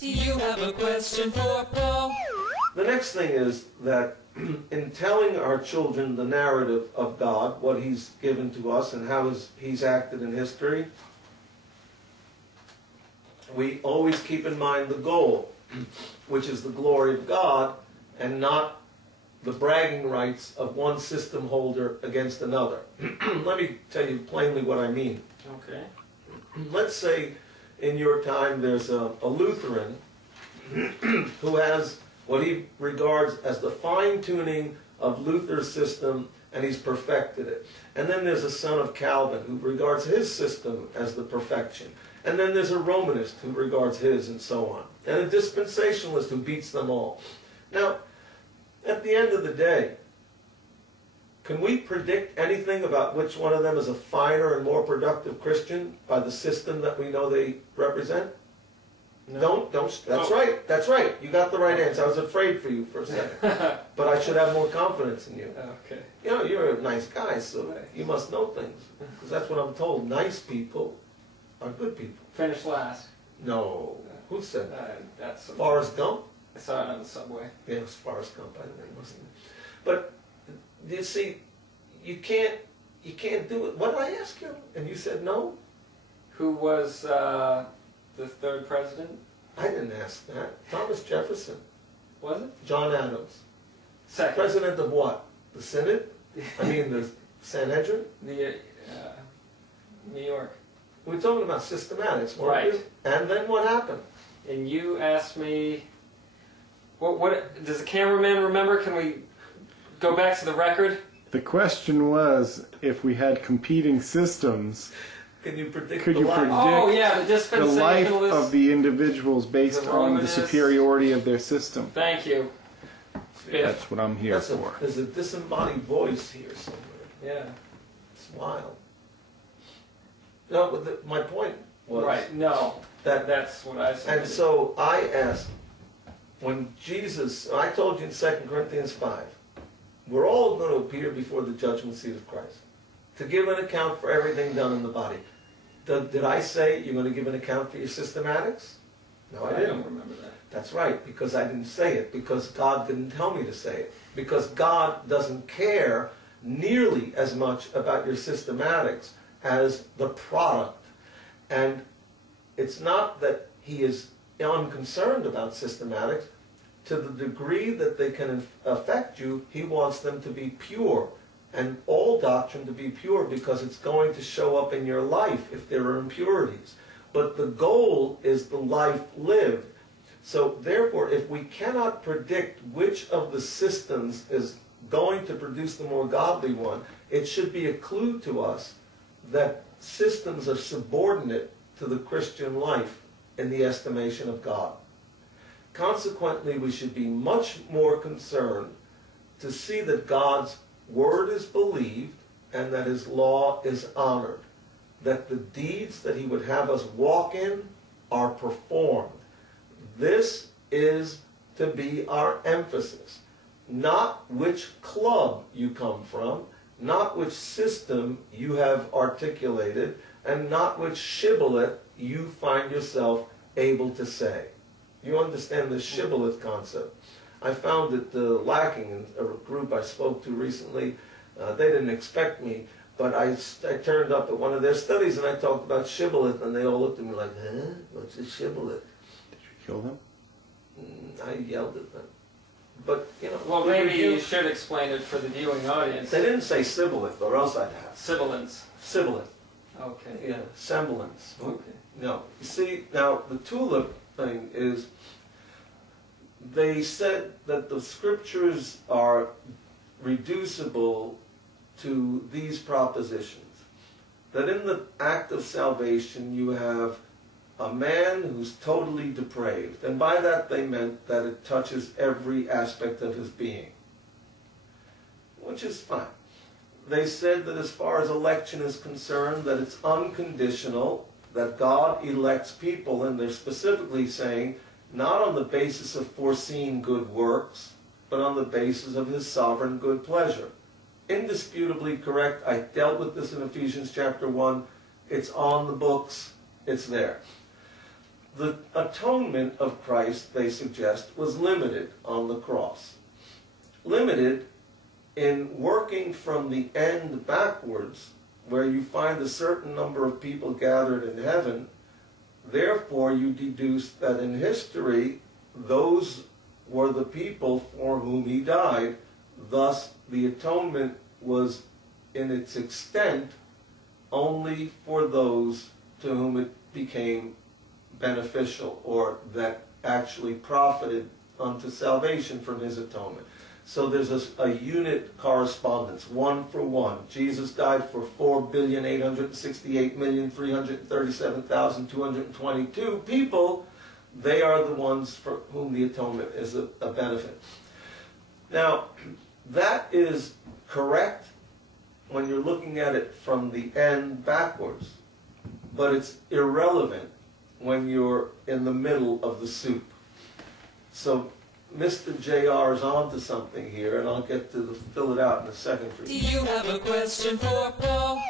Do you have a question for Paul? The next thing is that in telling our children the narrative of God, what He's given to us and how He's acted in history, we always keep in mind the goal, which is the glory of God and not the bragging rights of one system holder against another. Let me tell you plainly what I mean. Okay. Let's say in your time there's a Lutheran who has what he regards as the fine-tuning of Luther's system, and he's perfected it. And then there's a son of Calvin who regards his system as the perfection. And then there's a Romanist who regards his, and so on. And a dispensationalist who beats them all. Now, at the end of the day, can we predict anything about which one of them is a finer and more productive Christian by the system that we know they represent? No. That's right, that's right. You got the right answer. I was afraid for you for a second. But I should have more confidence in you. Okay. You know, you're a nice guy, so Nice. you must know things. Because that's what I'm told. Nice people are good people. Finish last. No. Who said that? That's Forrest Gump? I saw it on the subway. Yeah, it was Forrest Gump. I think, wasn't it? But you see, you can't do it. What did I ask you? And you said no? Who was the third president? I didn't ask that. Thomas Jefferson. Was it? John Adams. Second. President of what? The Senate? I mean the Sanhedrin? The New York. We're talking about systematics, weren't Right. we? And then what happened? And you asked me, what does the cameraman remember? Can we go back to the record? The question was, if we had competing systems, Can you predict could the you life? predict Oh yeah, the the life dispensationalist. of the individuals based The on the Romanist. superiority of their system? Thank you. Biff. That's what I'm here for. There's a disembodied voice here somewhere. Yeah. It's wild. No, but my point was Right. No. that, That's what I said. and so I asked, when Jesus, I told you in 2 Corinthians 5, we're all going to appear before the judgment seat of Christ to give an account for everything done in the body. Did I say you're going to give an account for your systematics? No, I I didn't. don't remember that. That's right, because I didn't say it, because God didn't tell me to say it, because God doesn't care nearly as much about your systematics as the product. And it's not that He is unconcerned about systematics. To the degree that they can affect you, He wants them to be pure, and all doctrine to be pure, because it's going to show up in your life if there are impurities. But the goal is the life lived. So therefore, if we cannot predict which of the systems is going to produce the more godly one, it should be a clue to us that systems are subordinate to the Christian life in the estimation of God. Consequently, we should be much more concerned to see that God's word is believed and that His law is honored, that the deeds that He would have us walk in are performed. This is to be our emphasis, not which club you come from, not which system you have articulated, and not which shibboleth you find yourself able to say. You understand the shibboleth concept. I found it lacking in a group I spoke to recently. They didn't expect me, but I turned up at one of their studies and I talked about shibboleth, and they all looked at me like, huh? What's a shibboleth? Did you kill them? I yelled at them. But, you know... Well, maybe you should explain it for the viewing audience. They didn't say sibilance, or else I'd have. Sibilance. Sibilance. Okay. Yeah, semblance. Okay. No. You see, now, the tulip thing is, they said that the scriptures are reducible to these propositions. That in the act of salvation you have a man who's totally depraved. And by that they meant that it touches every aspect of his being. Which is fine. They said that as far as election is concerned, that it's unconditional, that God elects people, and they're specifically saying, not on the basis of foreseen good works, but on the basis of His sovereign good pleasure. Indisputably correct. I dealt with this in Ephesians chapter 1. It's on the books. It's there. The atonement of Christ, they suggest, was limited on the cross. Limited in working from the end backwards, where you find a certain number of people gathered in heaven. Therefore, you deduce that in history, those were the people for whom he died. Thus, the atonement was, in its extent, only for those to whom it became beneficial, or that actually profited unto salvation from his atonement. So there's a unit correspondence, one for one. Jesus died for 4,868,337,222 people. They are the ones for whom the atonement is a benefit. Now, that is correct when you're looking at it from the end backwards, but it's irrelevant when you're in the middle of the soup. So Mr. JR is on to something here, and I'll get to fill it out in a second for Do you. you have a question for Paul?